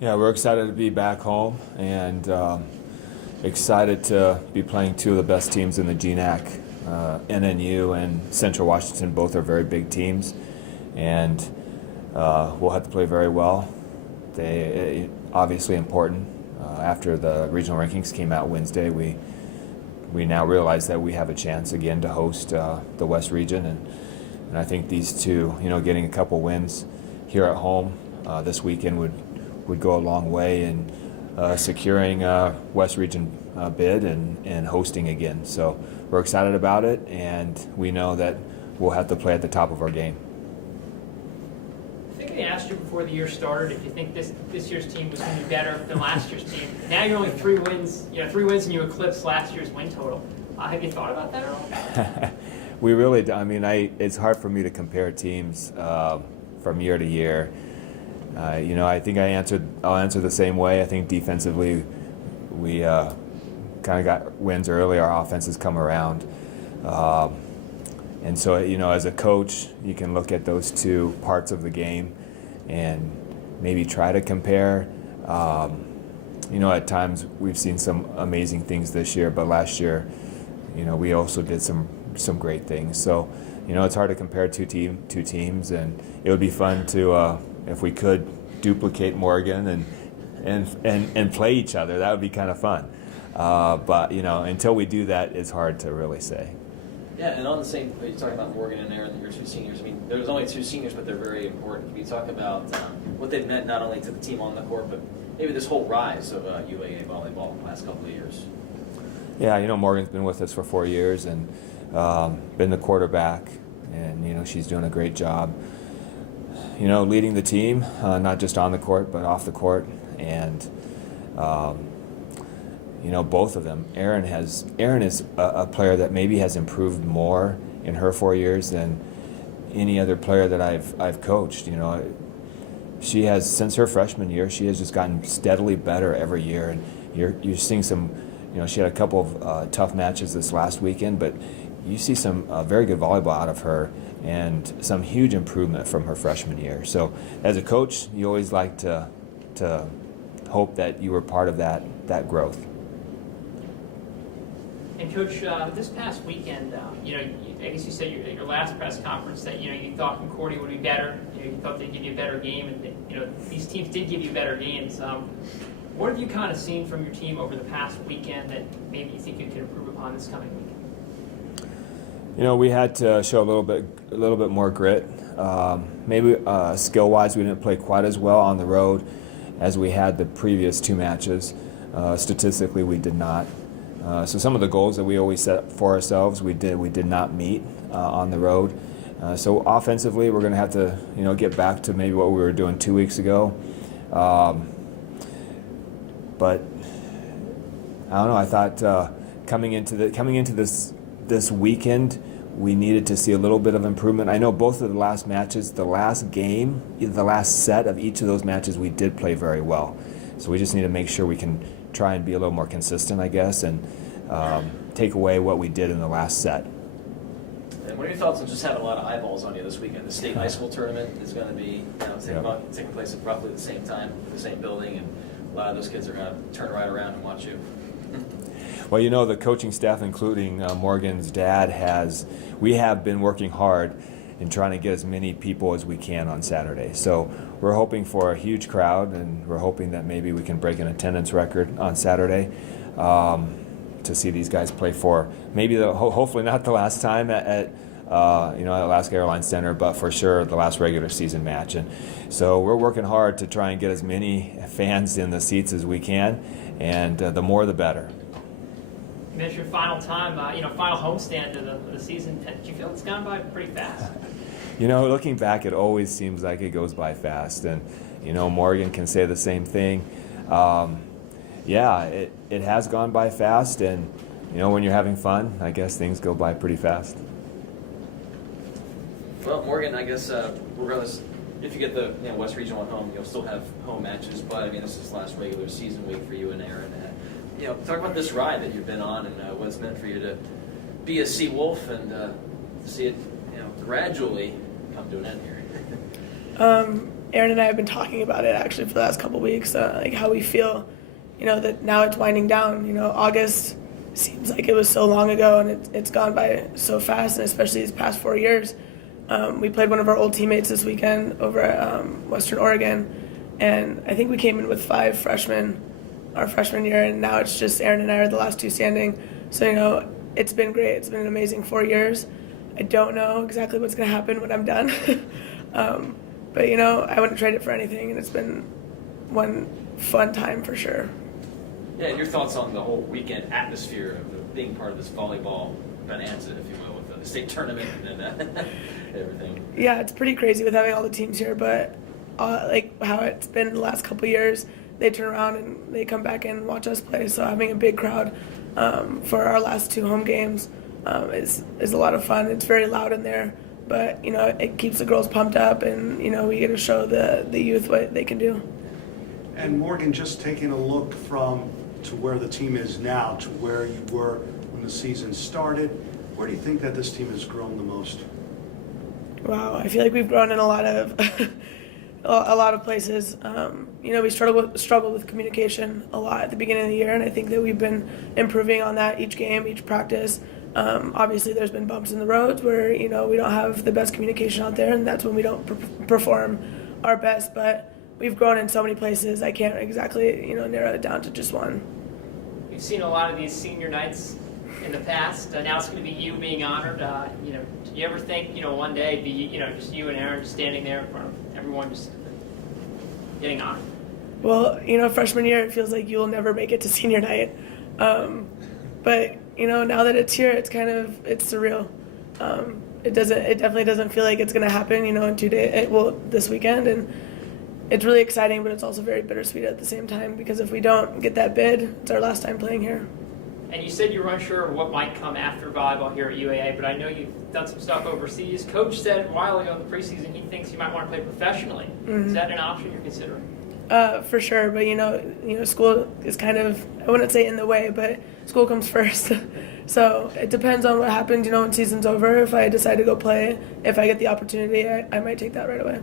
Yeah, we're excited to be back home and excited to be playing two of the best teams in the GNAC. NNU and Central Washington both are very big teams, and we'll have to play very well. They obviously important. After the regional rankings came out Wednesday, we now realize that we have a chance again to host the West region, and I think these two, getting a couple wins here at home this weekend would go a long way in securing a West region bid and hosting again. So we're excited about it, and we know that we'll have to play at the top of our game. I think I asked you before the year started if you think this year's team was going to be better than last year's team. Now you're only 3 wins, and you eclipsed last year's win total. Have you thought about that at all? We really do. I mean, it's hard for me to compare teams from year to year. I think I'll answer the same way. I think defensively, we kind of got wins early. Our offense has come around. And so, as a coach, you can look at those two parts of the game and maybe try to compare. At times we've seen some amazing things this year, but last year, we also did some great things. So, it's hard to compare two teams, and it would be fun to, if we could, duplicate Morgan and play each other. That would be kind of fun. But until we do that, it's hard to really say. Yeah, and on the same, you're talking about Morgan and Aaron, your two seniors. I mean, there's only 2 seniors, but they're very important. Can you talk about what they've meant not only to the team on the court, but maybe this whole rise of UAA volleyball in the last couple of years? Yeah, Morgan's been with us for 4 years and been the quarterback, and she's doing a great job. Leading the team, not just on the court but off the court, and both of them. Erin is a player that maybe has improved more in her 4 years than any other player that I've coached. She has, since her freshman year, she has just gotten steadily better every year, and you're seeing some. She had a couple of tough matches this last weekend, but you see some very good volleyball out of her and some huge improvement from her freshman year. So as a coach, you always like to hope that you were part of that growth. And Coach, this past weekend, I guess you said at your last press conference that you thought Concordia would be better. You thought they'd give you a better game, and these teams did give you better games. What have you kind of seen from your team over the past weekend that maybe you think you can improve upon this coming weekend? We had to show a little bit more grit. Maybe skill-wise, we didn't play quite as well on the road as we had the previous 2 matches. Statistically, we did not. So some of the goals that we always set for ourselves, we did not meet on the road. So offensively, we're going to have to get back to maybe what we were doing 2 weeks ago. But I don't know. I thought coming into this weekend, we needed to see a little bit of improvement. I know both of the last matches, the last game, the last set of each of those matches, we did play very well. So we just need to make sure we can try and be a little more consistent, I guess, and take away what we did in the last set. And what are your thoughts on just having a lot of eyeballs on you this weekend? The state high school tournament is going to be taking place at roughly the same time, the same building, and a lot of those kids are going to turn right around and watch you. Well, the coaching staff, including Morgan's dad, we have been working hard in trying to get as many people as we can on Saturday. So we're hoping for a huge crowd, and we're hoping that maybe we can break an attendance record on Saturday to see these guys play for maybe hopefully not the last time at Alaska Airlines Center, but for sure the last regular season match. And so we're working hard to try and get as many fans in the seats as we can, and the more the better. You mentioned your final time, final homestand of the season. Do you feel it's gone by pretty fast? Looking back, it always seems like it goes by fast, and Morgan can say the same thing. It has gone by fast, and when you're having fun, I guess things go by pretty fast. Well, Morgan, I guess regardless, if you get the West Regional at home, you'll still have home matches. But this is the last regular season week for you and Aaron. Talk about this ride that you've been on and what it's meant for you to be a Seawolf and see it gradually come to an end here. Aaron and I have been talking about it actually for the last couple weeks, like how we feel, that now it's winding down. August seems like it was so long ago, and it's gone by so fast, and especially these past 4 years. We played one of our old teammates this weekend over at Western Oregon, and I think we came in with 5 freshmen our freshman year, and now it's just Aaron and I are the last 2 standing. So, it's been great. It's been an amazing 4 years. I don't know exactly what's going to happen when I'm done. But, I wouldn't trade it for anything, and it's been one fun time for sure. Yeah, and your thoughts on the whole weekend atmosphere of being part of this volleyball bonanza, if you will, with the state tournament and everything. Yeah, it's pretty crazy with having all the teams here, but like how it's been the last couple years, they turn around and they come back and watch us play. So having a big crowd for our last 2 home games is a lot of fun. It's very loud in there, but it keeps the girls pumped up, and we get to show the youth what they can do. And Morgan, just taking a look to where the team is now to where you were when the season started, where do you think that this team has grown the most? Wow, I feel like we've grown in a lot of a lot of places. We struggled with communication a lot at the beginning of the year, and I think that we've been improving on that each game, each practice. Obviously, there's been bumps in the roads where we don't have the best communication out there, and that's when we don't perform our best. But we've grown in so many places. I can't exactly narrow it down to just one. We've seen a lot of these senior nights in the past. Now it's going to be you being honored. Do you ever think one day it'd be just you and Aaron just standing there in front of everyone just getting honored? Well, freshman year it feels like you'll never make it to senior night, but now that it's here, it's surreal. It definitely doesn't feel like it's going to happen in 2 days. This weekend, and it's really exciting, but it's also very bittersweet at the same time, because if we don't get that bid, it's our last time playing here. And you said you were unsure of what might come after volleyball here at UAA, but I know you've done some stuff overseas. Coach said a while ago in the preseason he thinks you might want to play professionally. Mm-hmm. Is that an option you're considering? For sure, but school is kind of, I wouldn't say in the way, but school comes first. So it depends on what happens, when season's over. If I decide to go play, if I get the opportunity, I might take that right away.